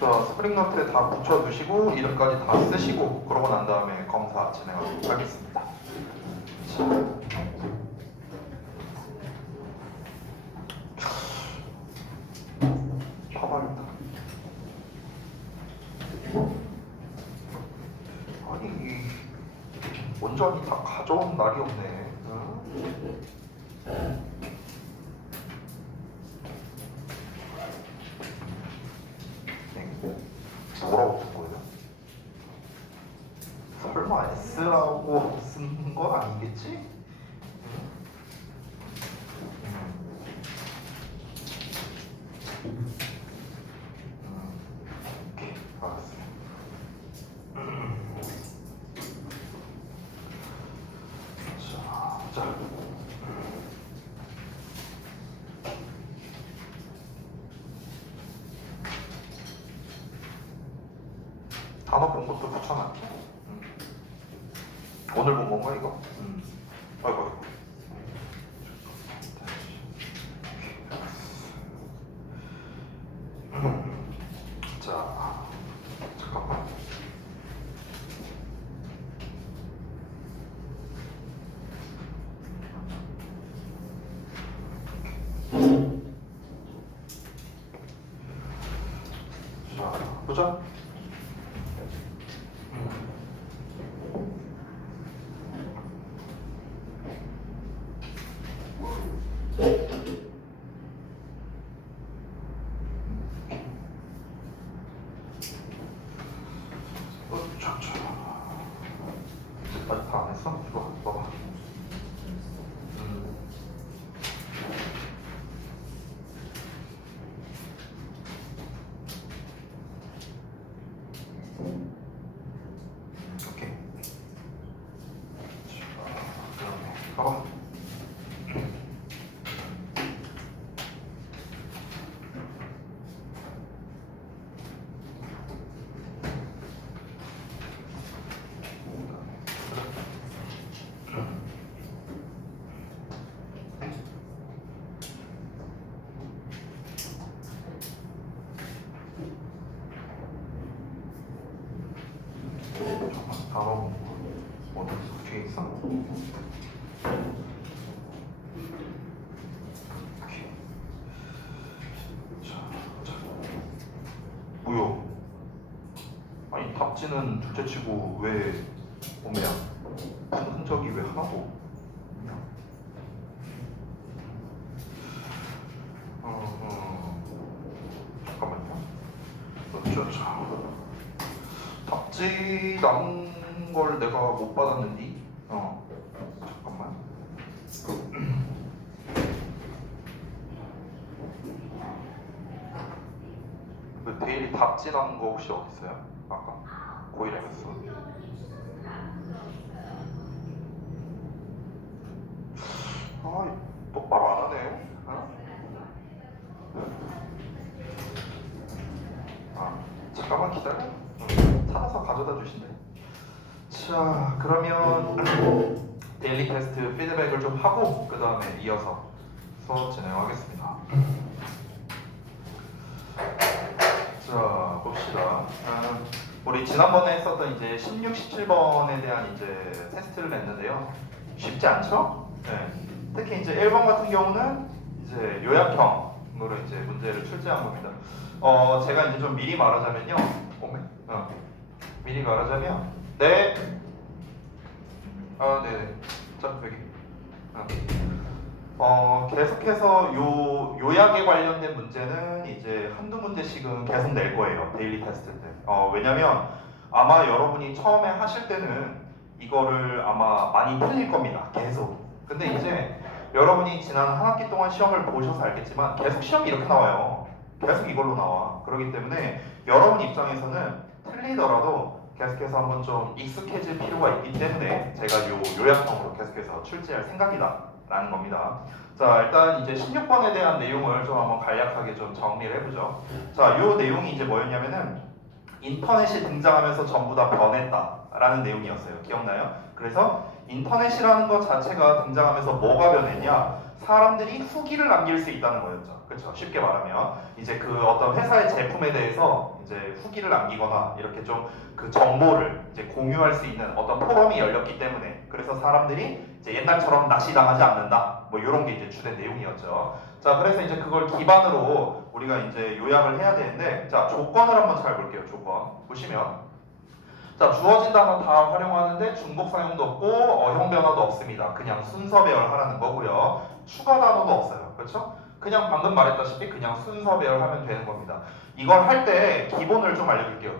자, 스프링노트에 다 붙여두시고 이름까지 다 쓰시고 그러고 난 다음에 검사 진행하도록 하겠습니다. 봐봐야겠다. 아니, 원전이 다 가져온 날이 없네. 뭐라고 쓴 거예요? 설마 S라고 쓴 건 아니겠지? 오케이, 알았어요. 자. 단어 본 것도 붙여놨죠? 오늘 본 건가 이거? 아이고. 자, 잠깐만. 자, 보자. 아직 다 안 했어? 이거 봐봐. 오케이. 자, 봐봐. 단어 어디 뒤에 있어? 자, 뭐야? 아니 답지는 둘째치고 왜 오메야? 큰 흔적이 왜 하나도 없냐? 잠깐만요. 자, 답지 남은 걸 내가 못 받았는데? 잠깐만. 그 데일리 답지 남은 거 혹시 어디 있어요? 아까 고일에서. 똑바로 안 하네요. 잠깐만 기다려. 찾아서 가져다 주신대. 자, 그러면 데일리 테스트 피드백을 좀 하고 그 다음에 이어서 수업 진행하겠습니다. 자, 봅시다. 우리 지난번에 했었던 이제 16, 17번에 대한 이제 테스트를 냈는데요. 쉽지 않죠? 네. 특히 이제 1번 같은 경우는 이제 요약형으로 이제 문제를 출제한 겁니다. 제가 이제 좀 미리 말하자면요. 미리 말하자면, 네. 네. 자, 여기. 계속해서 요약에 관련된 문제는 이제 한두 문제씩은 계속 낼 거예요. 데일리 테스트 때. 왜냐면 아마 여러분이 처음에 하실 때는 이거를 아마 많이 틀릴 겁니다. 계속. 근데 이제 여러분이 지난 한 학기 동안 시험을 보셔서 알겠지만 계속 시험이 이렇게 나와요. 계속 이걸로 나와. 그렇기 때문에 여러분 입장에서는 틀리더라도 계속해서 한번 좀 익숙해질 필요가 있기 때문에 제가 요약형으로 계속해서 출제할 생각이다 라는 겁니다. 자, 일단 이제 16번에 대한 내용을 좀 한번 간략하게 좀 정리를 해보죠. 자, 요 내용이 이제 뭐였냐면은 인터넷이 등장하면서 전부 다 변했다 라는 내용이었어요. 기억나요? 그래서 인터넷이라는 것 자체가 등장하면서 뭐가 변했냐? 사람들이 후기를 남길 수 있다는 거였죠. 그렇죠? 쉽게 말하면 이제 그 어떤 회사의 제품에 대해서 이제 후기를 남기거나 이렇게 좀 그 정보를 이제 공유할 수 있는 어떤 포럼이 열렸기 때문에 그래서 사람들이 이제 옛날처럼 낚시당하지 않는다. 뭐 이런 게 이제 주된 내용이었죠. 자, 그래서 이제 그걸 기반으로 우리가 이제 요약을 해야 되는데, 자, 조건을 한번 잘 볼게요. 조건 보시면. 자, 주어진 단어 다 활용하는데 중복 사용도 없고 어형 변화도 없습니다. 그냥 순서 배열하라는 거고요. 추가 단어도 없어요. 그렇죠? 그냥 방금 말했다시피 그냥 순서 배열하면 되는 겁니다. 이걸 할 때 기본을 좀 알려줄게요.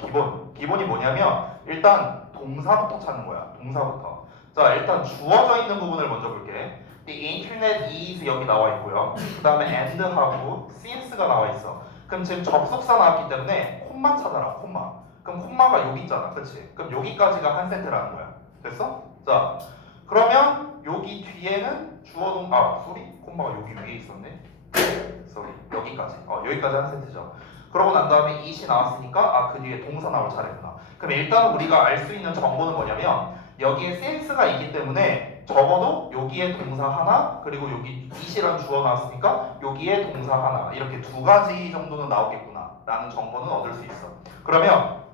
기본이 뭐냐면 일단 동사부터 찾는 거야. 동사부터. 자, 일단 주어져 있는 부분을 먼저 볼게. The internet is 여기 나와 있고요. 그 다음에 and하고 since가 나와 있어. 그럼 지금 접속사 나왔기 때문에 콤마 찾아라. 콤마. 그럼 콤마가 여기 있잖아. 그치? 그럼 여기까지가 한 세트라는 거야. 됐어? 자, 그러면 여기 뒤에는 주어동 콤마가 여기 위에 있었네. 여기까지. 여기까지 한 세트죠. 그러고 난 다음에 it이 나왔으니까 그 뒤에 동사 나올 차례구나. 그럼 일단 우리가 알 수 있는 정보는 뭐냐면 여기에 since가 있기 때문에 적어도 여기에 동사 하나 그리고 여기 it이란 주어 나왔으니까 여기에 동사 하나 이렇게 두 가지 정도는 나오겠구나 라는 정보는 얻을 수 있어. 그러면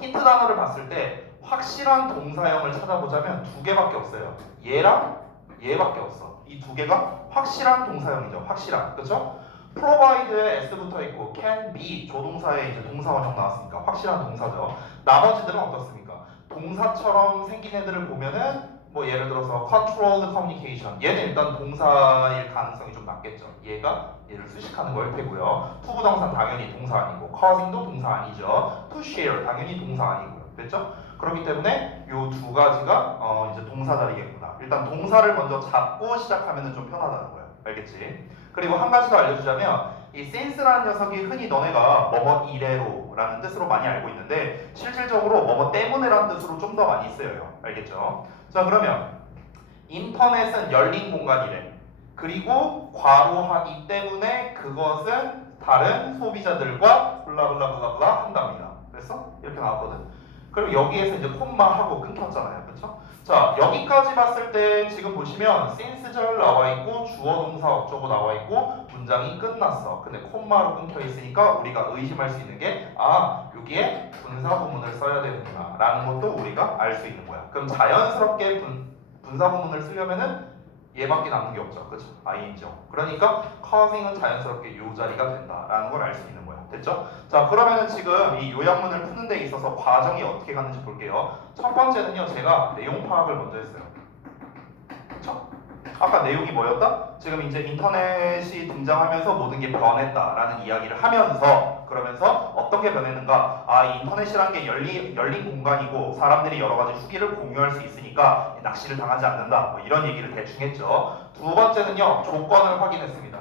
힌트 단어를 봤을 때 확실한 동사형을 찾아보자면 두 개밖에 없어요. 얘랑 얘밖에 없어. 이 두 개가 확실한 동사형이죠. 확실한. 그렇죠? provide에 s 붙어 있고 can be 조동사에 이제 동사 원형 나왔으니까 확실한 동사죠. 나머지들은 어떻습니까? 동사처럼 생긴 애들을 보면은 뭐 예를 들어서 controlled communication 얘는 일단 동사일 가능성이 좀 낮겠죠. 얘가 얘를 수식하는 거일 테고요. 투부정사 당연히 동사 아니고 causing도 동사 아니죠. to share 당연히 동사 아니고요. 됐죠? 그렇기 때문에 요 두 가지가 이제 동사 자리겠구나. 일단 동사를 먼저 잡고 시작하면 좀 편하다는 거야. 알겠지? 그리고 한 가지 더 알려주자면 이 since라는 녀석이 흔히 너네가 뭐뭐 이래로 라는 뜻으로 많이 알고 있는데 실질적으로 뭐뭐 때문에 라는 뜻으로 좀 더 많이 쓰여요. 알겠죠? 자, 그러면 인터넷은 열린 공간이래. 그리고 괄호하기 때문에 그것은 다른 소비자들과 블라블라블라블라 한답니다. 그래서 이렇게 나왔거든. 그리고 여기에서 이제 콤마하고 끊겼잖아요. 그렇죠? 자, 여기까지 봤을 때 지금 보시면 since절 나와 있고 주어 동사 어쩌고 나와 있고 문장이 끝났어. 근데 콤마로 끊겨 있으니까 우리가 의심할 수 있는 게 여기에 분사 부문을 써야 되는구나 라는 것도 우리가 알 수 있는 거야. 그럼 자연스럽게 분사 부문을 쓰려면은 얘밖에 남는 게 없죠. 그렇죠? ing죠. 그러니까 causing은 자연스럽게 이 자리가 된다라는 걸 알 수 있는 거야. 됐죠? 자, 그러면은 지금 이 요약문을 푸는 데 있어서 과정이 어떻게 가는지 볼게요. 첫 번째는요. 제가 내용 파악을 먼저 했어요. 그렇죠? 아까 내용이 뭐였다? 지금 이제 인터넷이 등장하면서 모든 게 변했다라는 이야기를 하면서 그러면서 어떤 게 변했는가? 이 인터넷이라는 게 열린 공간이고 사람들이 여러 가지 후기를 공유할 수 있으니까 낚시를 당하지 않는다. 뭐 이런 얘기를 대충 했죠. 두 번째는요. 조건을 확인했습니다.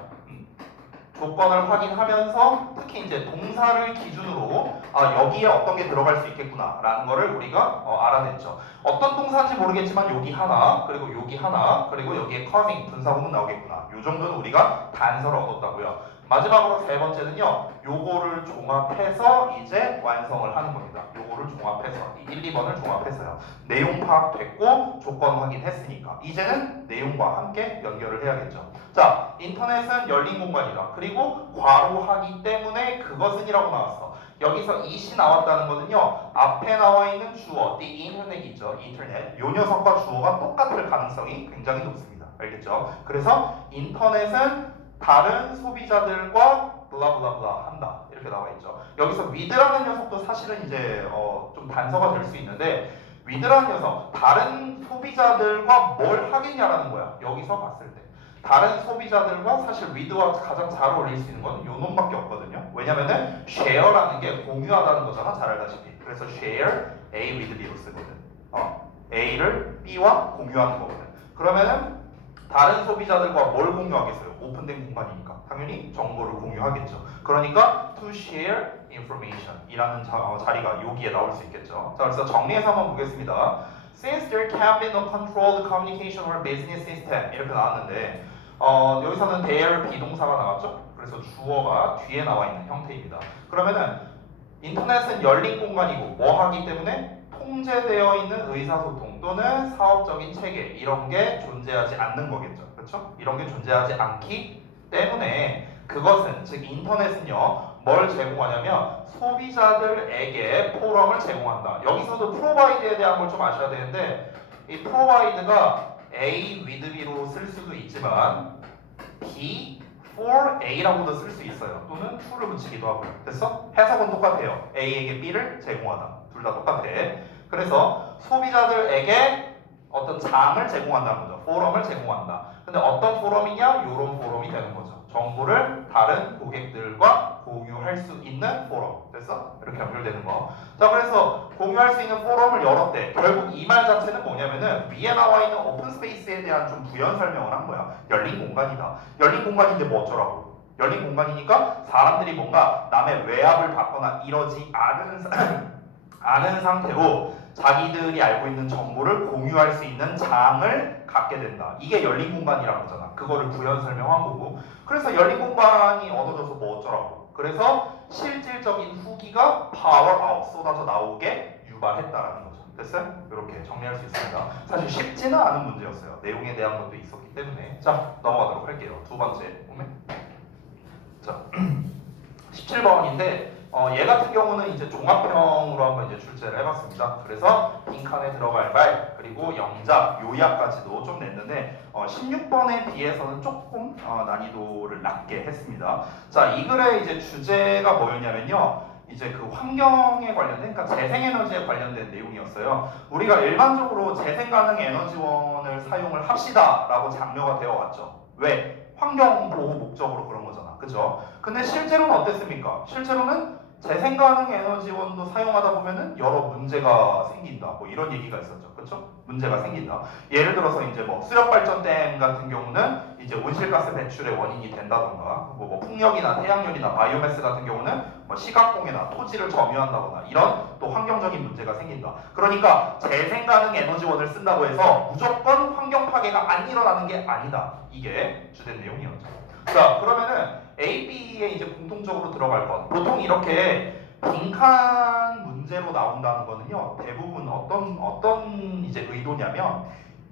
조건을 확인하면서 특히 이제 동사를 기준으로 여기에 어떤 게 들어갈 수 있겠구나 라는 거를 우리가 알아냈죠. 어떤 동사인지 모르겠지만 여기 하나 그리고 여기 하나 그리고 여기에 causing 분사구문 나오겠구나. 요 정도는 우리가 단서를 얻었다고요. 마지막으로 세 번째는요. 요거를 종합해서 이제 완성을 하는 겁니다. 요거를 종합해서 1, 2번을 종합해서요. 내용 파악됐고 조건 확인했으니까 이제는 내용과 함께 연결을 해야겠죠. 자, 인터넷은 열린 공간이다. 그리고 괄호하기 때문에 그것은이라고 나왔어. 여기서 it이 나왔다는 거는요. 앞에 나와 있는 주어, the internet 있죠. 인터넷. 요 녀석과 주어가 똑같을 가능성이 굉장히 높습니다. 알겠죠? 그래서 인터넷은 다른 소비자들과 블라블라블라 한다. 이렇게 나와 있죠. 여기서 with라는 녀석도 사실은 이제 좀 단서가 될 수 있는데 with라는 녀석, 다른 소비자들과 뭘 하겠냐라는 거야. 여기서 봤을 때. 다른 소비자들과 사실 with와 가장 잘 어울릴 수 있는 건 요 놈밖에 없거든요. 왜냐면은 share라는 게 공유하다는 거잖아. 잘 알다시피. 그래서 share A with B로 쓰거든. A를 B와 공유하는 거거든. 그러면은 다른 소비자들과 뭘 공유하겠어요? 오픈된 공간이니까 당연히 정보를 공유하겠죠. 그러니까 to share information 이라는 자리가 여기에 나올 수 있겠죠. 자, 그래서 정리해서 한번 보겠습니다. Since there can be no controlled communication or business system 이렇게 나왔는데 여기서는 there 비동사가 나왔죠. 그래서 주어가 뒤에 나와 있는 형태입니다. 그러면은 인터넷은 열린 공간이고 뭐 하기 때문에 통제되어 있는 의사소통 또는 사업적인 체계 이런 게 존재하지 않는 거겠죠. 그렇죠? 이런 게 존재하지 않기 때문에 그것은 즉 인터넷은요 뭘 제공하냐면 소비자들에게 포럼을 제공한다. 여기서도 프로바이드에 대한 걸 좀 아셔야 되는데 이 프로바이드가 A with B로 쓸 수도 있지만 B for A라고도 쓸 수 있어요. 또는 to를 붙이기도 하고요. 됐어? 해석은 똑같아요. A에게 B를 제공하다. 둘 다 똑같아. 그래서 소비자들에게 어떤 장을 제공한다는 거죠. 포럼을 제공한다. 근데 어떤 포럼이냐? 이런 포럼이 되는 거죠. 정보를 다른 고객들과 공유할 수 있는 포럼. 됐어? 이렇게 연결되는 거. 자, 그래서 공유할 수 있는 포럼을 열었대. 결국 이 말 자체는 뭐냐면은 위에 나와 있는 오픈 스페이스에 대한 좀 부연 설명을 한 거야. 열린 공간이다. 열린 공간인데 뭐 어쩌라고? 열린 공간이니까 사람들이 뭔가 남의 외압을 받거나 이러지 않은 상태로 자기들이 알고 있는 정보를 공유할 수 있는 장을 갖게 된다. 이게 열린 공간이라는 거잖아. 그거를 부연 설명한 거고. 그래서 열린 공간이 얻어져서 뭐 어쩌라고. 그래서 실질적인 후기가 파워아웃 쏟아져 나오게 유발했다라는 거죠. 됐어요? 이렇게 정리할 수 있습니다. 사실 쉽지는 않은 문제였어요. 내용에 대한 것도 있었기 때문에. 자, 넘어가도록 할게요. 두 번째 보면. 자, 17번인데 얘 같은 경우는 이제 종합형으로 한번 이제 출제를 해봤습니다. 그래서 빈칸에 들어갈 말 그리고 영작, 요약까지도 좀 냈는데 16번에 비해서는 조금 난이도를 낮게 했습니다. 자, 이 글의 이제 주제가 뭐였냐면요. 이제 그 환경에 관련된, 그러니까 재생에너지에 관련된 내용이었어요. 우리가 일반적으로 재생가능 에너지원을 사용을 합시다라고 장려가 되어 왔죠. 왜? 환경 보호 목적으로 그런 거잖아. 그죠? 근데 실제로는 어땠습니까? 실제로는 재생가능 에너지원도 사용하다 보면은 여러 문제가 생긴다. 뭐 이런 얘기가 있었죠. 그렇죠? 문제가 생긴다. 예를 들어서 이제 뭐 수력발전댐 같은 경우는 이제 온실가스 배출의 원인이 된다던가, 뭐 풍력이나 태양열이나 바이오매스 같은 경우는 뭐 시각공해나 토지를 점유한다거나 이런 또 환경적인 문제가 생긴다. 그러니까 재생가능 에너지원을 쓴다고 해서 무조건 환경 파괴가 안 일어나는 게 아니다. 이게 주된 내용이었죠. 자, 그러면은 A, B에 이제 공통적으로 들어갈 것. 보통 이렇게 빈칸 문제로 나온다는 거는요. 대부분 어떤 이제 의도냐면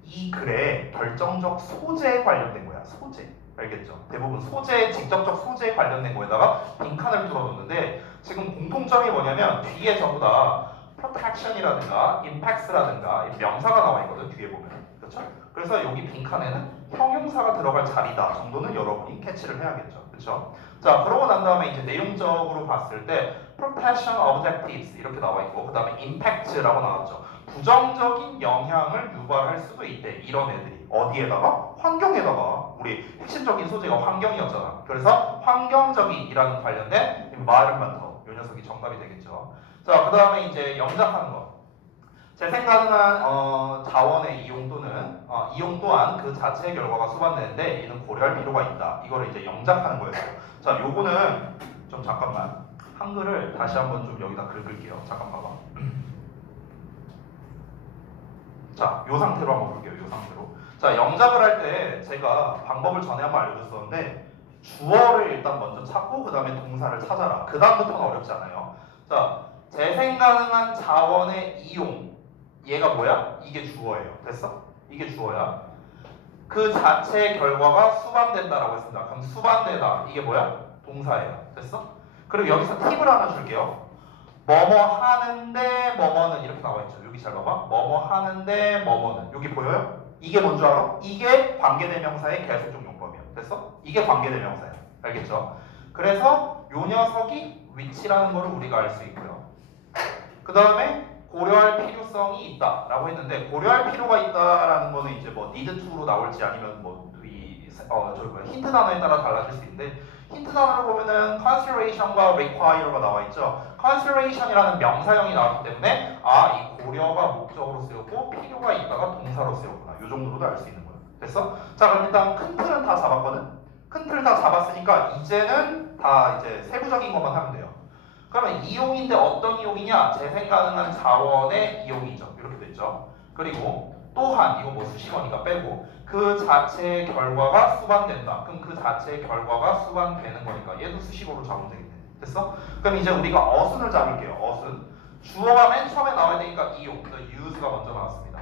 이 글의 결정적 소재에 관련된 거야. 소재. 알겠죠? 대부분 소재, 직접적 소재에 관련된 거에다가 빈칸을 뚫어놓는데 지금 공통점이 뭐냐면 뒤에 전부 다 protection이라든가 impacts라든가 명사가 나와 있거든. 뒤에 보면. 그렇죠? 그래서 여기 빈칸에는 형용사가 들어갈 자리다 정도는 여러분이 캐치를 해야겠죠. 그렇죠? 자, 그러고 난 다음에 이제 내용적으로 봤을 때 protection objectives 이렇게 나와 있고 그 다음에 impact라고 나왔죠. 부정적인 영향을 유발할 수도 있대. 이런 애들이 어디에다가? 환경에다가. 우리 핵심적인 소재가 환경이었잖아. 그래서 환경적인이라는 관련된 말은만 더 이 녀석이 정답이 되겠죠. 자, 그 다음에 이제 영작하는 거. 재생 가능한 자원의 이용 또는 이용 또한 그 자체의 결과가 수반되는데 이는 고려할 필요가 있다. 이거를 이제 영작하는 거였어요. 자, 요거는 좀 잠깐만 한글을 다시 한번 좀 여기다 긁을게요. 잠깐 봐봐. 자, 요 상태로 한번 볼게요. 요 상태로. 자, 영작을 할 때 제가 방법을 전에 한번 알려줬었는데 주어를 일단 먼저 찾고 그 다음에 동사를 찾아라. 그 다음부터는 어렵지 않아요. 자, 재생 가능한 자원의 이용. 얘가 뭐야? 이게 주어예요. 됐어? 이게 주어야. 그 자체의 결과가 수반된다라고 했습니다. 그럼 수반되다. 이게 뭐야? 동사예요. 됐어? 그리고 여기서 팁을 하나 줄게요. 뭐뭐 하는데 뭐뭐는 이렇게 나와 있죠. 여기 잘 봐봐. 뭐뭐 하는데 뭐뭐는. 여기 보여요? 이게 뭔지 알아? 이게 관계대명사의 계속적 용법이야. 됐어? 이게 관계대명사야. 알겠죠? 그래서 요 녀석이 위치라는 거를 우리가 알 수 있고요. 그 다음에 고려할 필요성이 있다라고 했는데 고려할 필요가 있다라는 거는 이제 뭐 need to로 나올지 아니면 뭐 힌트 단어에 따라 달라질 수 있는데 힌트 단어를 보면은 consideration과 require가 나와 있죠. consideration이라는 명사형이 나왔기 때문에 이 고려가 목적으로 쓰였고 필요가 있다가 동사로 쓰였구나. 이 정도로도 알 수 있는 거예요. 됐어? 자, 그럼 일단 큰 틀은 다 잡았거든. 큰 틀 다 잡았으니까 이제는 다 이제 세부적인 것만 하면 돼요. 그러면 이용인데 어떤 이용이냐? 재생 가능한 자원의 이용이죠. 이렇게 됐죠. 그리고 또한 이거 뭐 수식어니까 빼고 그 자체의 결과가 수반된다. 그럼 그 자체의 결과가 수반되는 거니까 얘도 수식어로 잡으면 되겠네. 됐어? 그럼 이제 우리가 어순을 잡을게요. 어순. 주어가 맨 처음에 나와야 되니까 이용, the use가 먼저 나왔습니다.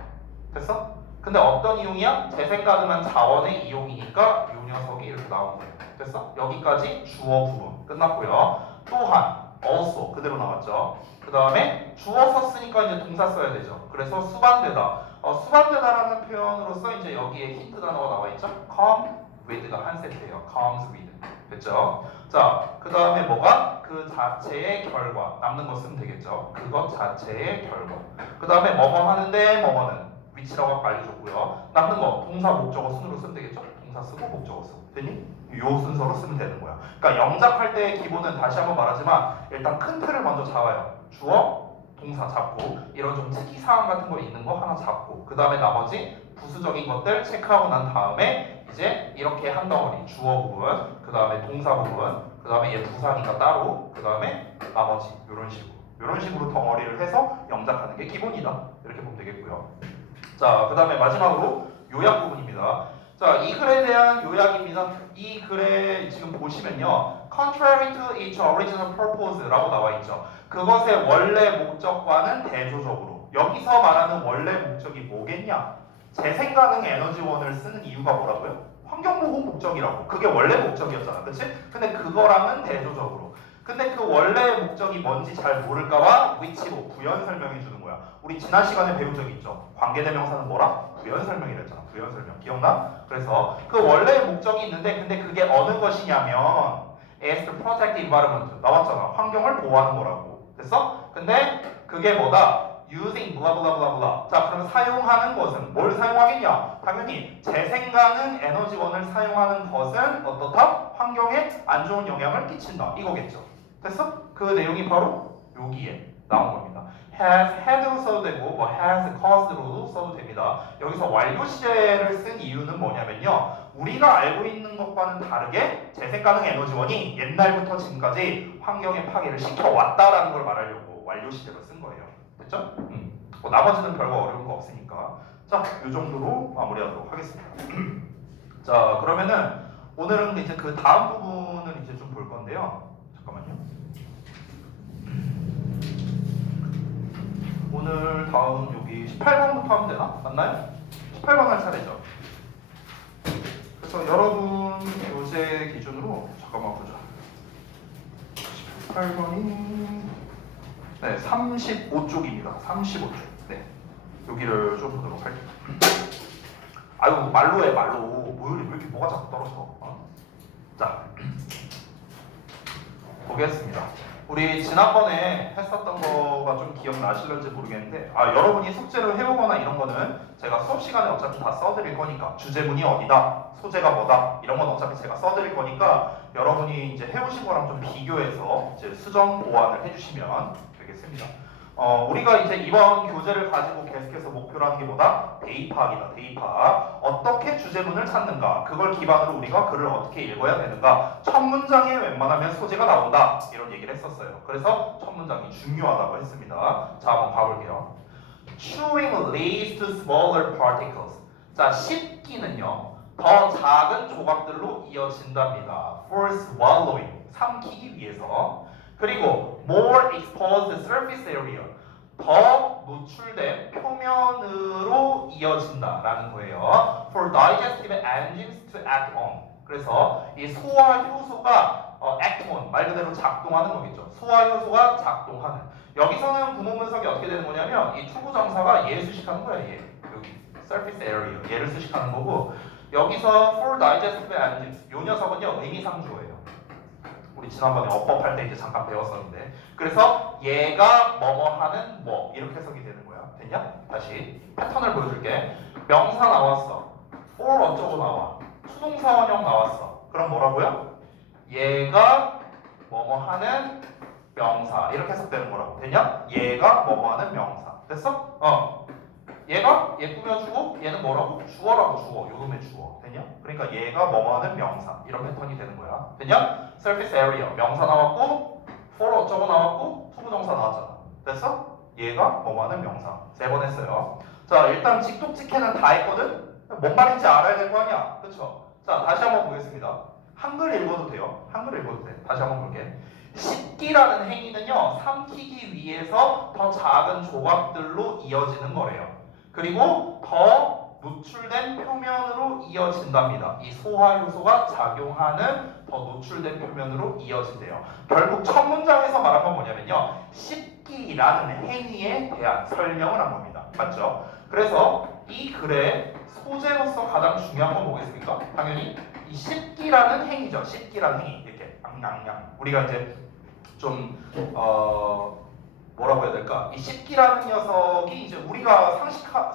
됐어? 근데 어떤 이용이야? 재생가능한 자원의 이용이니까 이 녀석이 이렇게 나온 거예요. 됐어? 여기까지 주어 부분 끝났고요. 또한 also 그대로 나왔죠. 그 다음에 주어 썼으니까 이제 동사 써야 되죠. 그래서 수반되다. 수반되다라는 표현으로서 이제 여기에 힌트 단어가 나와 있죠. come with가 한 세트예요. comes with. 됐죠? 자, 그 다음에 뭐가? 그 자체의 결과. 남는 거 쓰면 되겠죠. 그것 자체의 결과. 그 다음에 뭐뭐 하는데 뭐뭐는 위치라고 아까 알려줬고요. 남는 거 동사 목적어 순으로 쓰면 되겠죠. 동사 쓰고 목적어 쓰고. 됐니? 요 순서로 쓰면 되는 거야. 그러니까 영작할 때 기본은 다시 한번 말하지만 일단 큰 틀을 먼저 잡아요. 주어, 동사 잡고 이런 좀 특이사항 같은 거 있는 거 하나 잡고 그 다음에 나머지 부수적인 것들 체크하고 난 다음에 이제 이렇게 한 덩어리 주어 부분, 그 다음에 동사 부분, 그 다음에 얘 부사니까 따로, 그 다음에 나머지 이런 식으로 덩어리를 해서 영작하는 게 기본이다. 이렇게 보면 되겠고요. 자, 그 다음에 마지막으로 요약 부분입니다. 자, 이 글에 대한 요약입니다. 이 글에 지금 보시면요. Contrary to its original purpose라고 나와 있죠. 그것의 원래 목적과는 대조적으로. 여기서 말하는 원래 목적이 뭐겠냐? 재생 가능 에너지원을 쓰는 이유가 뭐라고요? 환경보호 목적이라고. 그게 원래 목적이었잖아. 그치? 근데 그거랑은 대조적으로. 근데 그 원래 목적이 뭔지 잘 모를까봐 위치로 부연 설명해 주는 거야. 우리 지난 시간에 배운 적이 있죠. 관계대명사는 뭐라? 부연 설명이랬잖아. 부연 설명. 기억나? 그래서 그 원래 목적이 있는데 근데 그게 어느 것이냐면 is to protect the environment. 나왔잖아. 환경을 보호하는 거라고. 됐어? 근데 그게 뭐다? using 블라블라블라블라. 자, 그럼 사용하는 것은 뭘 사용하겠냐? 당연히 재생가능 에너지원을 사용하는 것은 어떻다? 환경에 안 좋은 영향을 끼친다. 이거겠죠. 됐어? 그 내용이 바로 여기에 나온 겁니다. has had로 써도 되고 뭐 has caused로도 써도 됩니다. 여기서 완료 시제를 쓴 이유는 뭐냐면요. 우리가 알고 있는 것과는 다르게 재생가능 에너지원이 옛날부터 지금까지 환경의 파괴를 시켜왔다라는 걸 말하려고 완료 시제로 쓴 거예요. 됐죠? 뭐 나머지는 별거 어려운 거 없으니까. 자, 이 정도로 마무리하도록 하겠습니다. 자, 그러면은 오늘은 이제 그 다음 부분을 이제 좀 볼 건데요. 잠깐만요. 오늘 다음 여기 18번부터 하면 되나? 맞나요? 18번 할 차례죠. 그래서 여러분 교재 기준으로 잠깐만 보자. 18번이 네, 35쪽입니다. 35쪽. 네. 여기를 좀 보도록 할게요. 아유, 말로 해, 말로. 왜 이렇게 뭐가 자꾸 떨어져? 자, 보겠습니다. 우리 지난번에 했었던 거가 좀 기억나실런지 모르겠는데 여러분이 숙제를 해오거나 이런 거는 제가 수업 시간에 어차피 다 써드릴 거니까 주제문이 어디다, 소재가 뭐다 이런 건 어차피 제가 써드릴 거니까 여러분이 이제 해오신 거랑 좀 비교해서 이제 수정 보완을 해주시면 되겠습니다. 우리가 이제 이번 교재를 가지고 계속해서 목표로 하는 게 뭐다? 대입학이다. 대입학. 어떻게 주제문을 찾는가? 그걸 기반으로 우리가 글을 어떻게 읽어야 되는가? 첫 문장에 웬만하면 소재가 나온다. 이런 얘기를 했었어요. 그래서 첫 문장이 중요하다고 했습니다. 자, 한번 봐볼게요. Chewing leads to smaller particles. 자, 씹기는요. 더 작은 조각들로 이어진답니다. For swallowing. 삼키기 위해서. 그리고 more exposed surface area, 더 노출된 표면으로 이어진다라는 거예요. For digestive enzymes to act on. 그래서 이 소화 효소가 act on, 말 그대로 작동하는 거겠죠. 소화 효소가 작동하는. 여기서는 구문분석이 어떻게 되는 거냐면 이 투부정사가 얘 수식하는 거야. 얘 여기 surface area, 얘를 수식하는 거고 여기서 for digestive enzymes, 요 녀석은요 의미상주어예요. 우리 지난번에 어법할 때 이제 잠깐 배웠었는데 그래서 얘가 뭐뭐 하는 뭐 이렇게 해석이 되는 거야. 됐냐? 다시 패턴을 보여줄게. 명사 나왔어. for 어쩌고 나와. 수동사 원형 나왔어. 그럼 뭐라고요? 얘가 뭐뭐 하는 명사 이렇게 해석되는 거라고. 됐냐? 얘가 뭐뭐 하는 명사. 됐어? 얘가 얘 꾸며주고 얘는 뭐라고? 주어라고. 주어. 요놈의 주어. 됐냐? 그러니까 얘가 뭐뭐 하는 명사 이런 패턴이 되는 거야. 됐냐? surface area 명사 나왔고 for 어쩌고 나왔고 투부정사 나왔잖아. 됐어? 얘가 뭐뭐 하는 명사. 3번 했어요. 자, 일단 직독직해는 다 했거든? 뭔 말인지 알아야 될 거 아니야. 그쵸? 자, 다시 한번 보겠습니다. 한글 읽어도 돼요. 한글 읽어도 돼. 다시 한번 볼게. 씹기라는 행위는요, 삼키기 위해서 더 작은 조각들로 이어지는 거래요. 그리고 더 노출된 표면으로 이어진답니다. 이 소화 효소가 작용하는 더 노출된 표면으로 이어진대요. 결국 첫 문장에서 말한 건 뭐냐면요, 씹기라는 행위에 대한 설명을 한 겁니다. 맞죠? 그래서 이 글의 소재로서 가장 중요한 건 뭐겠습니까? 당연히 이 씹기라는 행위죠. 씹기라는 행위. 이렇게 앙앙앙. 우리가 이제 좀 뭐라고 해야 될까? 이 씹기라는 녀석이 이제 우리가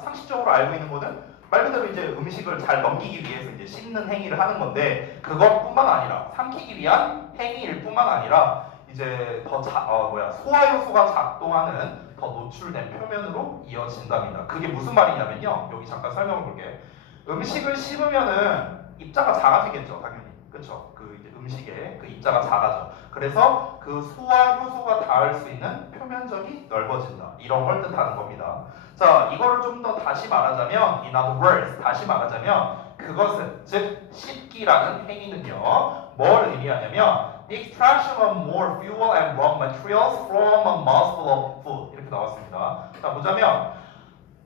상식적으로 알고 있는 거는 말 그대로 이제 음식을 잘 넘기기 위해서 이제 씹는 행위를 하는 건데, 그것뿐만 아니라 삼키기 위한 행위일 뿐만 아니라 이제 더 소화 효소가 작동하는 더 노출된 표면으로 이어진답니다. 그게 무슨 말이냐면요, 여기 잠깐 설명을 볼게. 음식을 씹으면은 입자가 작아지겠죠, 당연히. 그렇죠? 그 이제 음식에 그 입자가 작아져. 그래서 그 소화 효소가 닿을 수 있는 표면적이 넓어진다. 이런 걸 뜻하는 겁니다. 자, 이거를 좀 더 다시 말하자면, in other words, 다시 말하자면 그것은, 즉 씹기라는 행위는요, 뭘 의미하냐면 the extraction of more fuel and raw materials from a mouthful of food. 이렇게 나왔습니다. 자, 보자면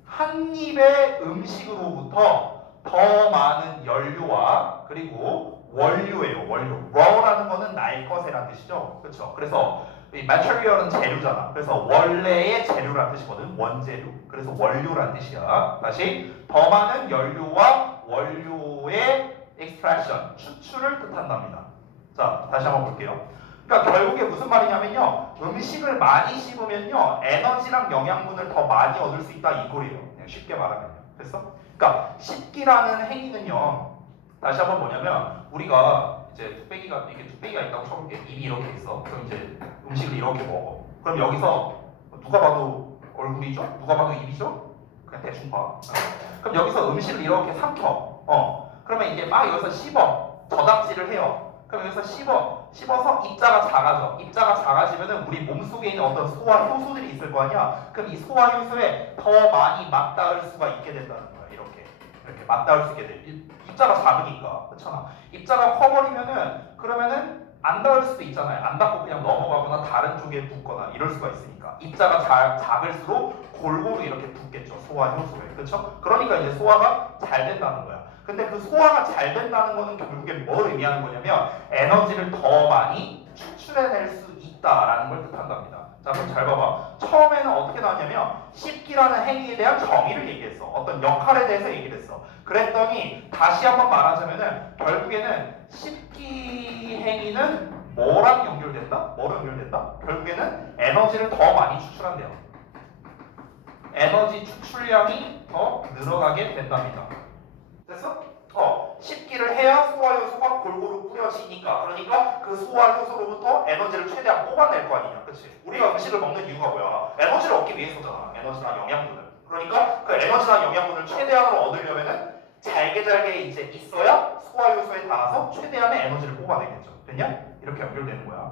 한 입의 음식으로부터 더 많은 연료와 그리고 원료예요. 원료. raw라는 거는 날 것이라는 뜻이죠. 그렇죠? 그래서 이 material은 재료잖아. 그래서 원래의 재료라는 뜻이거든. 원재료. 그래서 원료라는 뜻이야. 다시, 더 많은 연료와 원료의 extraction, 추출을 뜻한답니다. 자, 다시 한번 볼게요. 그러니까 결국에 무슨 말이냐면요, 음식을 많이 씹으면요, 에너지랑 영양분을 더 많이 얻을 수 있다, 이꼴이에요. 그냥 쉽게 말하면요. 됐어? 그러니까 씹기라는 행위는요, 다시 한번 뭐냐면, 우리가 이제 뚝배기가 있다고 쳐볼게. 입이 이렇게 있어. 그럼 이제 음식을 이렇게 먹어. 그럼 여기서 누가 봐도 얼굴이죠? 누가 봐도 입이죠? 그냥 대충 봐. 그럼 여기서 음식을 이렇게 삼켜. 그러면 이제 막 여기서 씹어. 저작질을 해요. 그럼 여기서 씹어서 입자가 작아져. 입자가 작아지면은 우리 몸속에 있는 어떤 소화 효소들이 있을 거 아니야. 그럼 이 소화 효소에 더 많이 맞닿을 수가 있게 된다는 거야. 이렇게 맞닿을 수 있게 돼. 입자가 작으니까. 그렇잖아. 입자가 커버리면은 그러면은 안 닿을 수도 있잖아요. 안 닿고 그냥 넘어가거나 다른 쪽에 붙거나 이럴 수가 있으니까. 입자가 작을수록 골고루 이렇게 붙겠죠. 소화 효소에. 그렇죠? 그러니까 이제 소화가 잘 된다는 거야. 근데 그 소화가 잘 된다는 거는 결국에 뭘 의미하는 거냐면 에너지를 더 많이 추출해낼 수 있다라는 걸 뜻한답니다. 자, 그럼 잘 봐봐. 처음에는 어떻게 나왔냐면 씹기라는 행위에 대한 정의를 얘기했어. 어떤 역할에 대해서 얘기를 했어. 그랬더니 다시 한번 말하자면은 결국에는 씹기 행위는 뭐랑 연결된다? 뭐랑 연결된다? 결국에는 에너지를 더 많이 추출한대요. 에너지 추출량이 더 늘어나게 된답니다. 됐어? 씹기를 해야 소화효소가 골고루 뿌려지니까. 그러니까 그 소화효소로부터 에너지를 최대한 뽑아낼 거 아니냐. 그치? 우리가 음식을 먹는 이유가 뭐야? 에너지를 얻기 위해서잖아. 에너지나 영양분을. 그러니까 그 에너지나 영양분을 최대한으로 얻으려면은 잘게 이제 있어야 소화효소에 닿아서 최대한의 에너지를 뽑아내겠죠. 됐냐? 이렇게 연결되는 거야.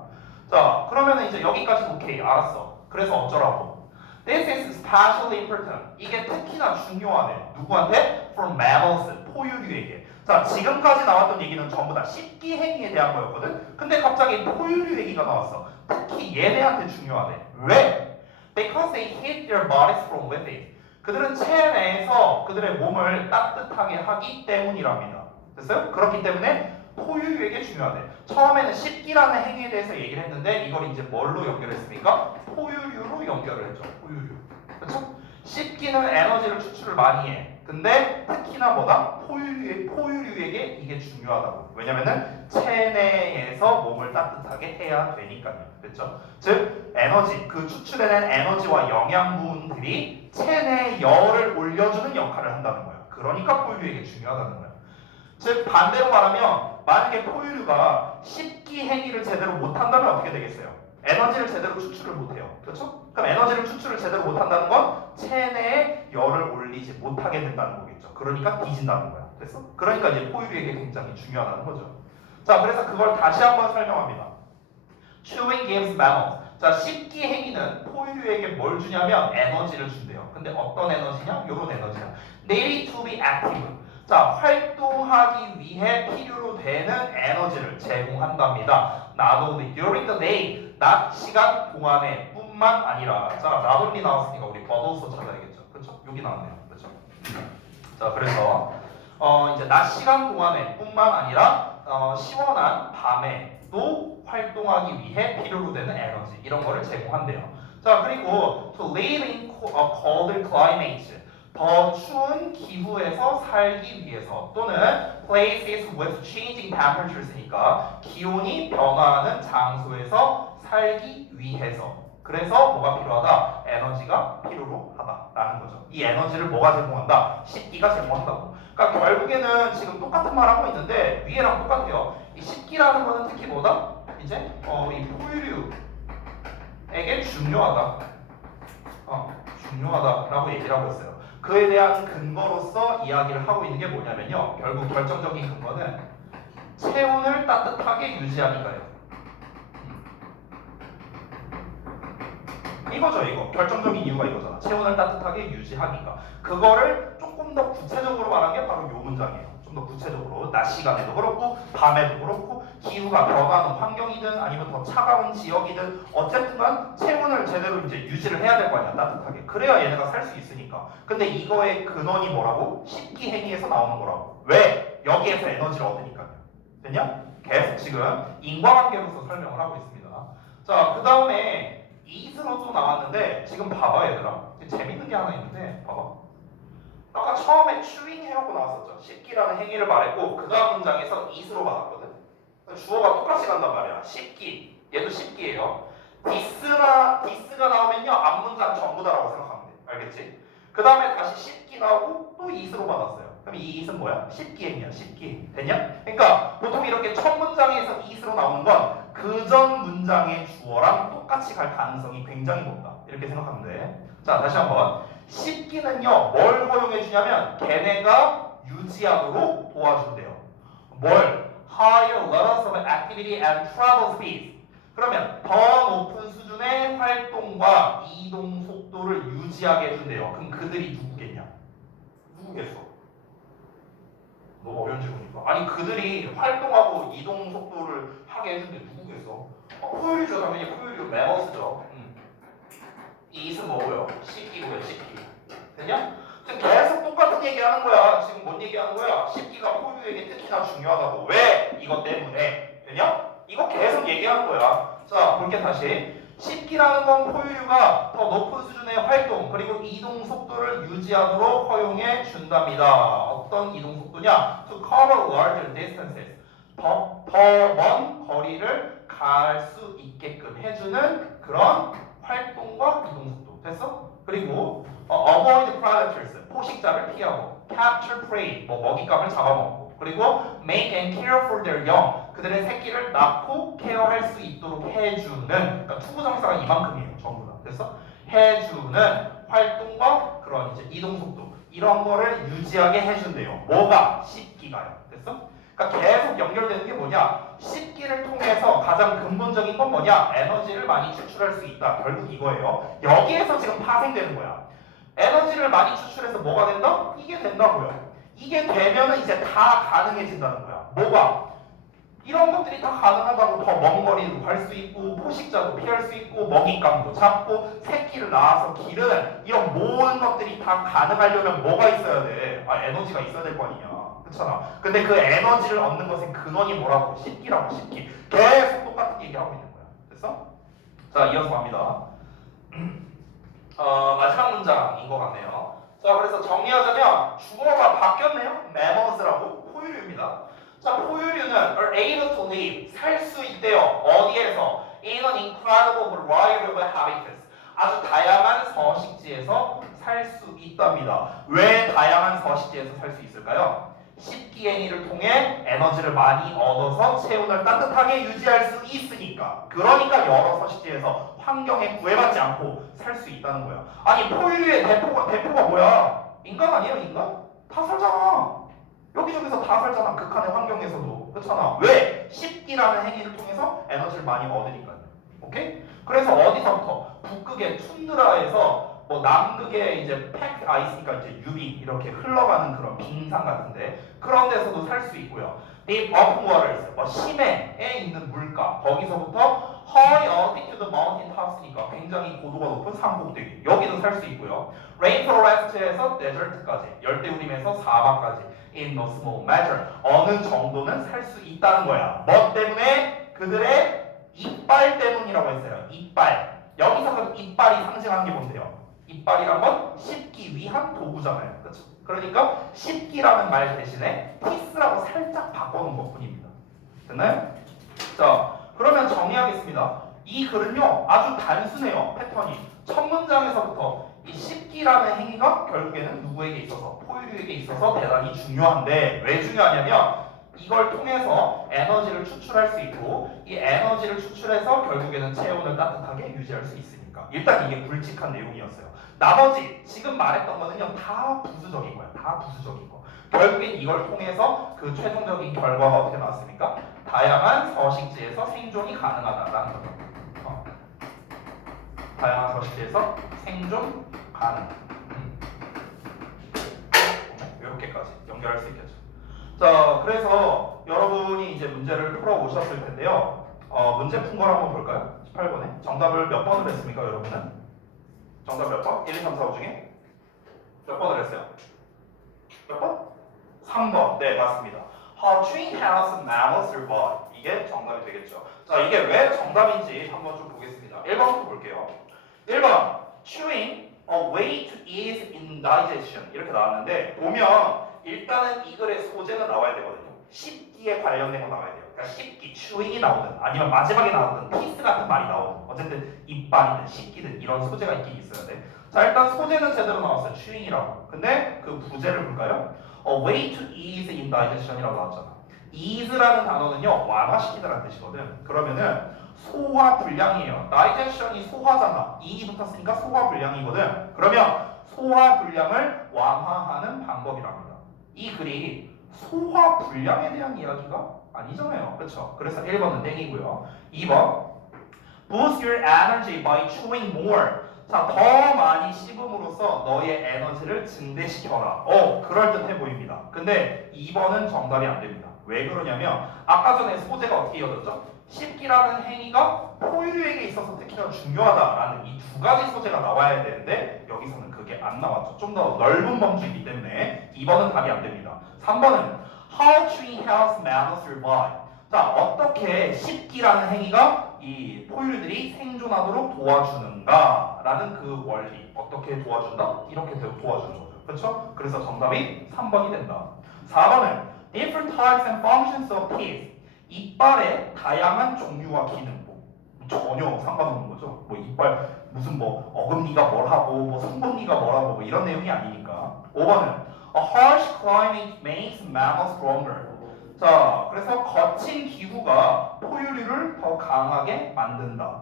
자, 그러면은 이제 여기까지 오케이. 알았어. 그래서 어쩌라고? This is especially important. 이게 특히나 중요하네. 누구한테? For mammals, 포유류에게. 자, 지금까지 나왔던 얘기는 전부 다 씹기 행위에 대한 거였거든. 근데 갑자기 포유류 얘기가 나왔어. 특히 얘네한테 중요하네. 왜? Because they heat their bodies from within. 그들은 체내에서 그들의 몸을 따뜻하게 하기 때문이랍니다. 됐어요? 그렇기 때문에 포유류에게 중요하대. 처음에는 씹기라는 행위에 대해서 얘기를 했는데 이걸 이제 뭘로 연결했습니까? 포유류로 연결을 했죠. 포유류. 그렇죠? 씹기는 에너지를 추출을 많이 해. 근데 특히나 뭐다? 포유류에게 이게 중요하다고. 왜냐면은 체내에서 몸을 따뜻하게 해야 되니까요. 그렇죠? 즉 에너지, 그 추출해낸 에너지와 영양분들이 체내의 열을 올려주는 역할을 한다는 거야. 그러니까 포유류에게 중요하다는 거야. 즉 반대로 말하면 만약에 포유류가 씹기 행위를 제대로 못한다면 어떻게 되겠어요? 에너지를 제대로 추출을 못해요. 그렇죠? 그럼 에너지를 추출을 제대로 못한다는 건 체내에 열을 올리지 못하게 된다는 거겠죠. 그러니까 뒤진다는 거야. 됐어? 그러니까 이제 포유류에게 굉장히 중요하다는 거죠. 자, 그래서 그걸 다시 한번 설명합니다. Chewing gives mammals. 자, 씹기 행위는 포유류에게 뭘 주냐면 에너지를 준대요. 근데 어떤 에너지냐? 요런 에너지야. They need to be active. 자, 활동하기 위해 필요로 되는 에너지를 제공한답니다. Not only during the day, 낮 시간 동안에 뿐만 아니라. 자, not only 나왔으니까 우리 but also 찾아야겠죠. 그렇죠? 여기 나왔네요. 그렇죠? 자, 그래서 이제 낮 시간 동안에 뿐만 아니라 시원한 밤에도 활동하기 위해 필요로 되는 에너지 이런 거를 제공한대요. 자, 그리고 to live in colder climates, 더 추운 기후에서 살기 위해서, 또는 places with changing temperatures니까 기온이 변화하는 장소에서 살기 위해서. 그래서 뭐가 필요하다? 에너지가 필요로 하다라는 거죠. 이 에너지를 뭐가 제공한다? 식기가 제공한다고. 그러니까 결국에는 지금 똑같은 말 하고 있는데 위에랑 똑같아요. 이 식기라는 거는 특히 뭐다? 이제 이 포유류에게 중요하다. 중요하다라고 얘기를 하고 있어요. 그에 대한 근거로서 이야기를 하고 있는 게 뭐냐면요. 결국 결정적인 근거는 체온을 따뜻하게 유지하니까요. 이거죠, 이거. 결정적인 이유가 이거잖아. 체온을 따뜻하게 유지하니까. 그거를 조금 더 구체적으로 말한 게 바로 이 문장이에요. 좀 더 구체적으로 낮 시간에도 그렇고 밤에도 그렇고 기후가 변하는 환경이든 아니면 더 차가운 지역이든 어쨌든간 체온을 제대로 이제 유지를 해야 될 거 아니야, 따뜻하게. 그래야 얘네가 살 수 있으니까. 근데 이거의 근원이 뭐라고? 식기 행위에서 나오는 거라고. 왜? 여기에서 에너지를 얻으니까요. 됐냐? 계속 지금 인과관계로서 설명을 하고 있습니다. 자, 그 다음에 이스로 또 나왔는데 지금 봐봐 얘들아. 재밌는 게 하나 있는데 봐봐. 아까 처음에 추잉 해라고 나왔었죠. 식기라는 행위를 말했고 그 다음 문장에서 이스로 받았거든. 주어가 똑같이 간단 말이야. 식기. 얘도 식기예요. 디스가 나오면요 앞 문장 전부 다라고 생각하면 돼. 알겠지? 그 다음에 다시 식기 나오고 또 이스로 받았어요. 그럼 이 이스는 뭐야? 식기 행위야. 식기. 됐냐? 그러니까 보통 이렇게 첫 문장에서 이스로 나오는 건 그 전 문장의 주어랑 똑같이 갈 가능성이 굉장히 높다. 이렇게 생각하면 돼. 자, 다시 한번. 식기는요, 뭘 허용해 주냐면 걔네가 유지하도록 도와준대요. 뭘? Higher levels of activity and travel speed. 그러면 더 높은 수준의 활동과 이동 속도를 유지하게 해준대요. 그럼 그들이 누구겠냐? 누구겠어? 너무 어려운 질문이니까. 아니 그들이 활동하고 이동 속도를 하게 해준대 누구겠어? 포유류죠. 당연히 포유류 매머스죠. 이 있은 뭐고요? 식기고요. 식기. 됐냐? 지금 계속 똑같은 얘기하는 거야. 지금 뭔 얘기하는 거야? 식기가 포유류에게 특히나 중요하다고. 왜? 이것 때문에. 됐냐? 이거 계속 얘기하는 거야. 자, 볼게 다시. 식기라는 건 포유류가 더 높은 수준의 활동 그리고 이동 속도를 유지하도록 허용해 준답니다. 어떤 이동 속도냐? To cover larger distances. 더 먼 거리를 갈 수 있게끔 해주는 그런 활동과 이동 속도. 됐어? 그리고 avoid predators. 포식자를 피하고 capture prey. 먹잇감을 잡아먹고 그리고 make and care for their young. 그들의 새끼를 낳고 케어할 수 있도록 해주는, 그러니까 투부정사가 이만큼이에요. 전부 다. 됐어? 해주는 활동과 그런 이제 이동 속도 이런 거를 유지하게 해준대요. 뭐가? 식기가요. 됐어? 그러니까 계속 연결되는 게 뭐냐? 식기를 통해서 가장 근본적인 건 뭐냐? 에너지를 많이 추출할 수 있다. 결국 이거예요. 여기에서 지금 파생되는 거야. 에너지를 많이 추출해서 뭐가 된다? 이게 된다고요. 이게 되면은 이제 다 가능해진다는 거야. 뭐가? 이런 것들이 다 가능하다고. 더 먼 거리도 갈 수 있고 포식자도 피할 수 있고 먹잇감도 잡고 새끼를 낳아서 기르는 이런 모든 것들이 다 가능하려면 뭐가 있어야 돼? 에너지가 있어야 될 거 아니냐. 그렇잖아. 근데 그 에너지를 얻는 것의 근원이 뭐라고? 식기라고. 식기. 계속 똑같은 얘기하고 있는 거야. 됐어? 자, 이어서 갑니다. 마지막 문장인 것 같네요. 자, 그래서 정리하자면 주어가 바뀌었네요. mammals라고 포유류입니다. 자, 포유류는 are able to live, 살 수 있대요. 어디에서? In an incredible variety of habitats. 아주 다양한 서식지에서 살 수 있답니다. 왜 다양한 서식지에서 살 수 있을까요? 식기 행위를 통해 에너지를 많이 얻어서 체온을 따뜻하게 유지할 수 있으니까. 그러니까 여러 서식지에서 환경에 구애받지 않고 살 수 있다는 거야. 아니 포유류의 대표가 뭐야? 인간 아니에요? 인간? 다 살잖아. 여기저기서 다 살잖아. 극한의 환경에서도. 그렇잖아. 왜? 식기라는 행위를 통해서 에너지를 많이 얻으니까요. 오케이? 그래서 어디서부터? 북극의 툰드라에서 뭐 남극에 이제 팩 아이스니까 이제 유빙 이렇게 흘러가는 그런 빙산 같은데 그런 데서도 살 수 있고요. Deep open waters, 뭐 심해에 있는 물가 거기서부터 high altitude mountain tops니까 굉장히 고도가 높은 산꼭대기 여기도 살 수 있고요. Rainforest에서 desert까지 열대우림에서 사막까지 in no small measure 어느 정도는 살 수 있다는 거야. 뭐 때문에? 그들의 이빨 때문이라고 했어요. 이빨. 여기서 그 이빨이 상징하는 게 뭔데요? 이빨이란 건 씹기 위한 도구잖아요. 그렇죠? 그러니까 씹기라는 말 대신에 티스라고 살짝 바꿔놓은 것뿐입니다. 됐나요? 자, 그러면 정리하겠습니다. 이 글은요 아주 단순해요. 패턴이 첫 문장에서부터 이 씹기라는 행위가 결국에는 누구에게 있어서 포유류에게 있어서 대단히 중요한데 왜 중요하냐면 이걸 통해서 에너지를 추출할 수 있고 이 에너지를 추출해서 결국에는 체온을 따뜻하게 유지할 수 있으니까 일단 이게 굵직한 내용이었어요. 나머지 지금 말했던 거는요 다 부수적인 거야. 다 부수적인 거. 결국엔 이걸 통해서 그 최종적인 결과가 어떻게 나왔습니까? 다양한 서식지에서 생존이 가능하다라는 거죠. 다양한 서식지에서 생존 가능. 이렇게까지 연결할 수 있겠죠. 자, 그래서 여러분이 이제 문제를 풀어 오셨을 텐데요. 문제 푼 걸 한번 볼까요? 18번에 정답을 몇 번을 했습니까, 여러분은? 정답 몇 번? 1, 2, 3, 4, 5 중에 몇 번을 했어요? 몇 번? 3번. 네, 맞습니다. How tree has mammals survive? 이게 정답이 되겠죠. 자, 이게 왜 정답인지 한번 좀 보겠습니다. 1번부터 볼게요. 1번, chewing a way to ease indigestion 이렇게 나왔는데 보면 일단은 이 글의 소재는 나와야 되거든요. 씹기에 관련된 거 나와야 돼요. 그러니까 씹기, chewing이 나오든 아니면 마지막에 나왔던 피스 같은 말이 나오든 어쨌든 이빨이든 씹기든 이런 소재가 있긴 있어야 돼. 자, 일단 소재는 제대로 나왔어요. chewing이라고. 근데 그 부제를 볼까요? A way to ease indigestion이라고 나왔잖아. ease라는 단어는요 완화시키다라는 뜻이거든. 그러면은 소화 불량이에요. digestion이 소화잖아. e이 붙었으니까 소화 불량이거든. 그러면 소화 불량을 완화하는 방법이랍니다. 이 글이 소화 불량에 대한 이야기가 아니잖아요. 그렇죠? 그래서 1번은 땡이고요. 2번 Boost your energy by chewing more. 자, 더 많이 씹음으로써 너의 에너지를 증대시켜라. 그럴듯해 보입니다. 근데 2번은 정답이 안 됩니다. 왜 그러냐면 아까 전에 소재가 어떻게 이어졌죠? 씹기라는 행위가 포유류에게 있어서 특히나 중요하다라는 이 두 가지 소재가 나와야 되는데 여기서는 그게 안 나왔죠. 좀 더 넓은 범주이기 때문에 2번은 답이 안 됩니다. 3번은 How tree helps mammals survive. 자, 어떻게 씹기라는 행위가 이 포유류들이 생존하도록 도와주는가라는 그 원리. 어떻게 도와준다? 이렇게 도와주는 거죠. 그렇죠? 그래서 정답이 3번이 된다. 4번은 Different types and functions of teeth. 이빨의 다양한 종류와 기능. 전혀 상관없는 거죠. 뭐 이빨 무슨 뭐 어금니가 뭘 하고 뭐 송곳니가 뭘 하고 뭐 이런 내용이 아니니까. 5번은 A harsh climate makes mammals stronger. 자, 그래서 거친 기후가 포유류를 더 강하게 만든다.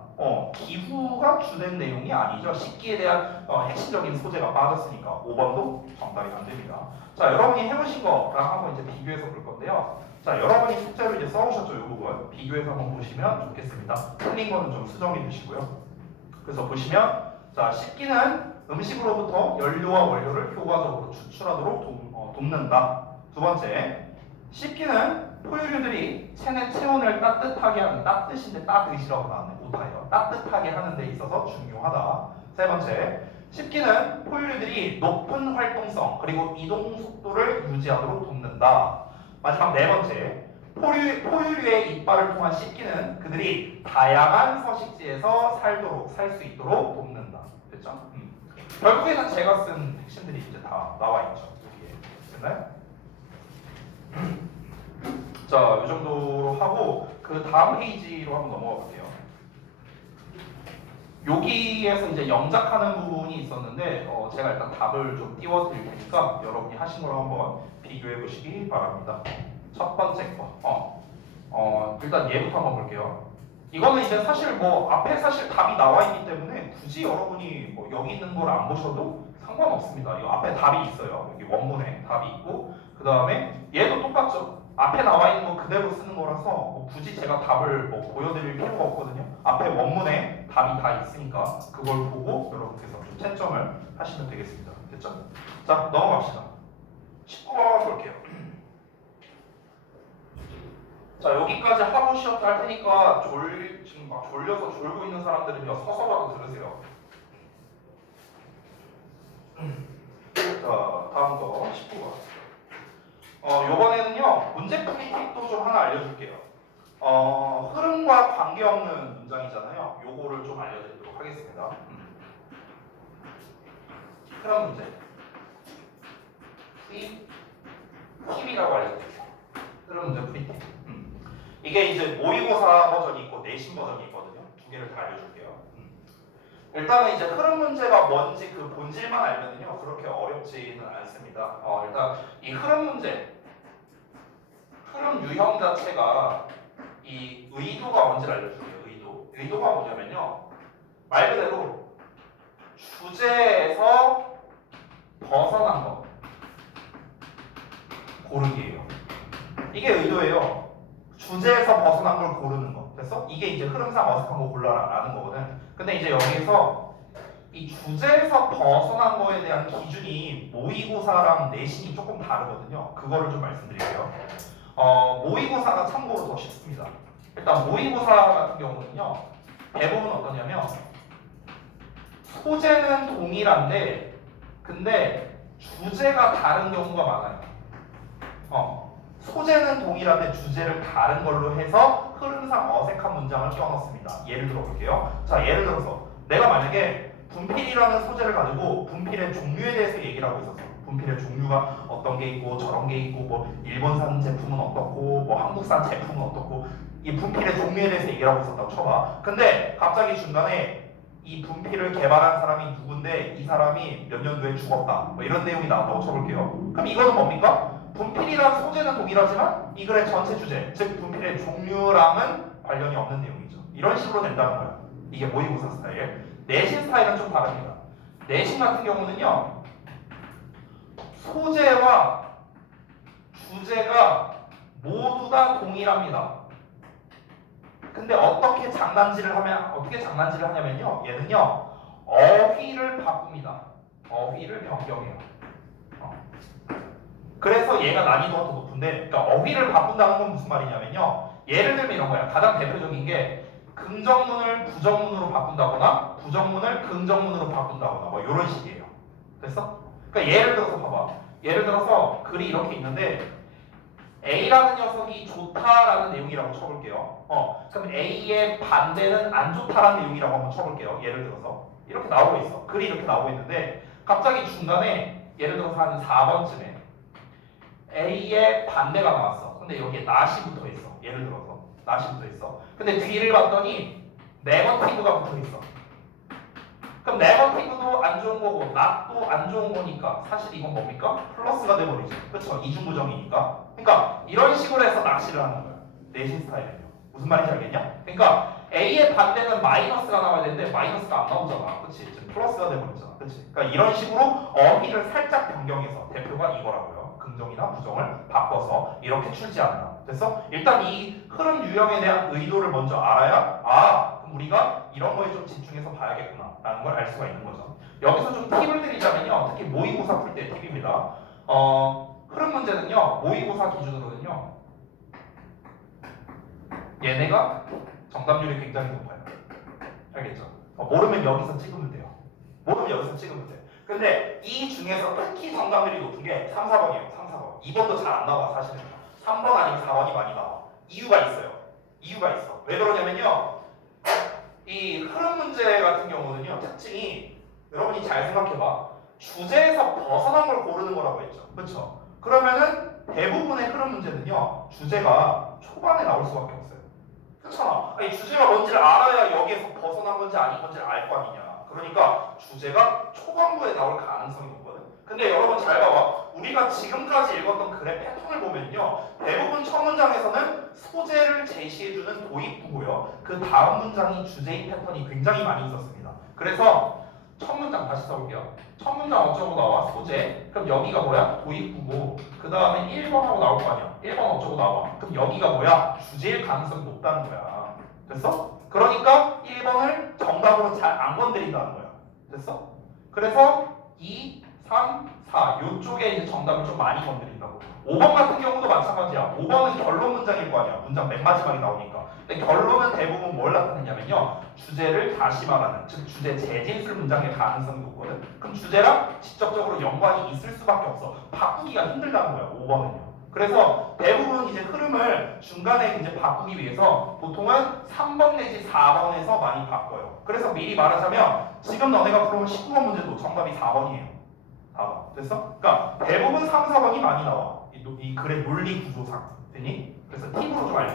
기후가 주된 내용이 아니죠. 식기에 대한 핵심적인 소재가 빠졌으니까 5번도 정답이 안 됩니다. 자, 여러분이 해보신 거랑 한번 이제 비교해서 볼 건데요. 자, 여러분이 숙제로 이제 써오셨죠, 이 부분. 비교해서 한번 보시면 좋겠습니다. 틀린 거는 좀 수정해 주시고요. 그래서 보시면, 자, 씹기는 음식으로부터 연료와 원료를 효과적으로 추출하도록 돕는다. 두 번째, 씹기는 포유류들이 체내 체온을 따뜻하게 하는 따뜻인데 따뜻이라고 나왔네. 오타예요. 따뜻하게 하는 데 있어서 중요하다. 세 번째, 씹기는 포유류들이 높은 활동성 그리고 이동 속도를 유지하도록 돕는다. 마지막 네 번째, 포유류의 이빨을 통한 씹기는 그들이 다양한 서식지에서 살 수 있도록 돕는다. 됐죠? 결국에는 제가 쓴 핵심들이 이제 다 나와 있죠. 여기에. 됐나요? 자, 이 정도로 하고 그 다음 페이지로 한번 넘어가 볼게요. 여기에서 이제 영작하는 부분이 있었는데 제가 일단 답을 좀 띄워드릴 테니까 여러분이 하신 거랑 한번 비교해 보시기 바랍니다. 첫 번째 거. 일단 얘부터 한번 볼게요. 이거는 이제 사실 뭐 앞에 사실 답이 나와 있기 때문에 굳이 여러분이 뭐 여기 있는 걸 안 보셔도 상관없습니다. 이 앞에 답이 있어요. 여기 원문에 답이 있고 그 다음에 얘도 똑같죠. 앞에 나와 있는 거 그대로 쓰는 거라서 뭐 굳이 제가 답을 뭐 보여드릴 필요가 없거든요. 앞에 원문에 답이 다 있으니까 그걸 보고 여러분께서 좀 채점을 하시면 되겠습니다. 됐죠? 자, 넘어갑시다. 19번 볼게요. 자, 여기까지 하고 시험도 할 테니까 지금 막 졸려서 졸고 있는 사람들은요, 서서라도 들으세요. 자, 다음 거 19번. 요번에는요, 문제풀이 팁도 좀 하나 알려줄게요. 흐름과 관계없는 문장이잖아요. 요거를 좀 알려드리도록 하겠습니다. 흐름 문제. 팁이라고 알려드릴게요. 흐름 문제 풀이 팁. 이게 이제 모의고사 버전이 있고 내신 버전이 있거든요. 두 개를 다 알려줄게요. 일단은 이제 흐름 문제가 뭔지 그 본질만 알면은요 그렇게 어렵지는 않습니다. 일단 이 흐름 문제, 흐름 유형 자체가 이 의도가 뭔지를 알려줄게요. 의도가 뭐냐면요, 말 그대로 주제에서 벗어난 거 고르기예요. 이게 의도예요. 주제에서 벗어난 걸 고르는 거. 됐어? 이게 이제 흐름상 어색한 거 골라라 라는 거거든. 근데 이제 여기서 이 주제에서 벗어난 거에 대한 기준이 모의고사랑 내신이 조금 다르거든요. 그거를 좀 말씀드릴게요. 모의고사가 참고로 더 쉽습니다. 일단 모의고사 같은 경우는요, 대부분 어떠냐면 소재는 동일한데 근데 주제가 다른 경우가 많아요. 소재는 동일한데 주제를 다른 걸로 해서 흐름상 어색한 문장을 껴넣습니다. 예를 들어 볼게요. 자, 예를 들어서 내가 만약에 분필이라는 소재를 가지고 분필의 종류에 대해서 얘기를 하고 있었어. 분필의 종류가 어떤 게 있고 저런 게 있고 뭐 일본산 제품은 어떻고 뭐 한국산 제품은 어떻고 이 분필의 종류에 대해서 얘기를 하고 있었다고 쳐봐. 근데 갑자기 중간에 이 분필을 개발한 사람이 누군데 이 사람이 몇 년도에 죽었다 뭐 이런 내용이 나왔다고 쳐볼게요. 그럼 이거는 뭡니까? 분필이란 소재는 동일하지만 이 글의 전체 주제, 즉 분필의 종류랑은 관련이 없는 내용이죠. 이런 식으로 된다는 거예요. 이게 모의고사 스타일. 내신 스타일은 좀 다릅니다. 내신 같은 경우는요, 소재와 주제가 모두 다 동일합니다. 근데 어떻게 장난질을 하냐면요, 얘는요 어휘를 바꿉니다. 어휘를 변경해요. 그래서 얘가 난이도가 더 높은데, 그러니까 어휘를 바꾼다는 건 무슨 말이냐면요, 예를 들면 이런 거야. 가장 대표적인 게 긍정문을 부정문으로 바꾼다거나 부정문을 긍정문으로 바꾼다거나 뭐 이런 식이에요. 됐어? 그러니까 예를 들어서 봐봐. 예를 들어서 글이 이렇게 있는데 A라는 녀석이 좋다라는 내용이라고 쳐볼게요. 그럼 A의 반대는 안 좋다라는 내용이라고 한번 쳐볼게요. 예를 들어서 이렇게 나오고 있어. 글이 이렇게 나오고 있는데 갑자기 중간에 예를 들어서 한 4번쯤에 A의 반대가 나왔어. 근데 여기에 not이 붙어 있어. 예를 들어서 not이 붙어 있어. 근데 뒤를 봤더니 negative가 붙어 있어. 그럼 negative도 안 좋은 거고 not도 안 좋은 거니까 사실 이건 뭡니까? 플러스가 돼버리죠. 그렇죠? 이중부정이니까. 그러니까 이런 식으로 해서 낚시를 하는 거야. 내신 스타일은요. 무슨 말인지 알겠냐? 그러니까 A의 반대는 마이너스가 나와야 되는데 마이너스가 안 나오잖아. 그렇지? 지금 플러스가 돼버렸잖아. 그렇지? 그러니까 이런 식으로 어휘를 살짝 변경해서 대표가 이거라고요. 긍정이나 부정을 바꿔서 이렇게 출제한다. 됐어? 일단 이 흐름 유형에 대한 의도를 먼저 알아야 그럼 우리가 이런 거에 좀 집중해서 봐야겠구나 라는 걸 알 수가 있는 거죠. 여기서 좀 팁을 드리자면요, 특히 모의고사 풀 때 팁입니다. 흐름 문제는요, 모의고사 기준으로는요, 얘네가 정답률이 굉장히 높아요. 알겠죠? 모르면 여기서 찍으면 돼요. 모르면 여기서 찍으면 돼. 근데 이 중에서 특히 정답률이 높은 게 3, 4번이에요. 3, 4번. 2번도 잘 안 나와 사실은. 3번 아니면 4번이 많이 나와. 이유가 있어요. 이유가 있어. 왜 그러냐면요, 이 흐름 문제 같은 경우는요, 특징이 여러분이 잘 생각해봐. 주제에서 벗어난 걸 고르는 거라고 했죠. 그렇죠? 그러면은 대부분의 흐름 문제는요, 주제가 초반에 나올 수밖에 없어요. 그렇잖아. 아니, 주제가 뭔지를 알아야 여기에서 벗어난 건지 아닌 건지를 알 거 아니냐. 그러니까 주제가 초반부에 나올 가능성이 높거든. 근데 여러분 잘 봐봐. 우리가 지금까지 읽었던 글의 패턴을 보면요, 대부분 첫 문장에서는 소재를 제시해주는 도입부고요, 그 다음 문장이 주제인 패턴이 굉장히 많이 있었습니다. 그래서 첫 문장 다시 써볼게요. 첫 문장 어쩌고 나와? 소재. 그럼 여기가 뭐야? 도입부고 그 다음에 1번하고 나올 거 아니야. 1번 어쩌고 나와. 그럼 여기가 뭐야? 주제일 가능성이 높다는 거야. 됐어? 그러니까 1번을 정답으로 잘 안 건드린다는 거야. 됐어? 그래서 2, 3, 4 요쪽에 이제 정답을 좀 많이 건드린다고. 5번 같은 경우도 마찬가지야. 5번은 결론 문장일 거 아니야. 문장 맨 마지막에 나오니까. 근데 결론은 대부분 뭘 나타내냐면요. 주제를 다시 말하는, 즉 주제 재진술 문장의 가능성이 높거든. 그럼 주제랑 직접적으로 연관이 있을 수밖에 없어. 바꾸기가 힘들다는 거야. 5번은요. 그래서 대부분 이제 흐름을 중간에 이제 바꾸기 위해서 보통은 3번 내지 4번에서 많이 바꿔요. 그래서 미리 말하자면 지금 너네가 풀어온 19번 문제도 정답이 4번이에요. 4번. 됐어? 그러니까 대부분 3, 4번이 많이 나와. 이 글의 논리 구조상. 됐니? 그래서 팁으로 좀 알려.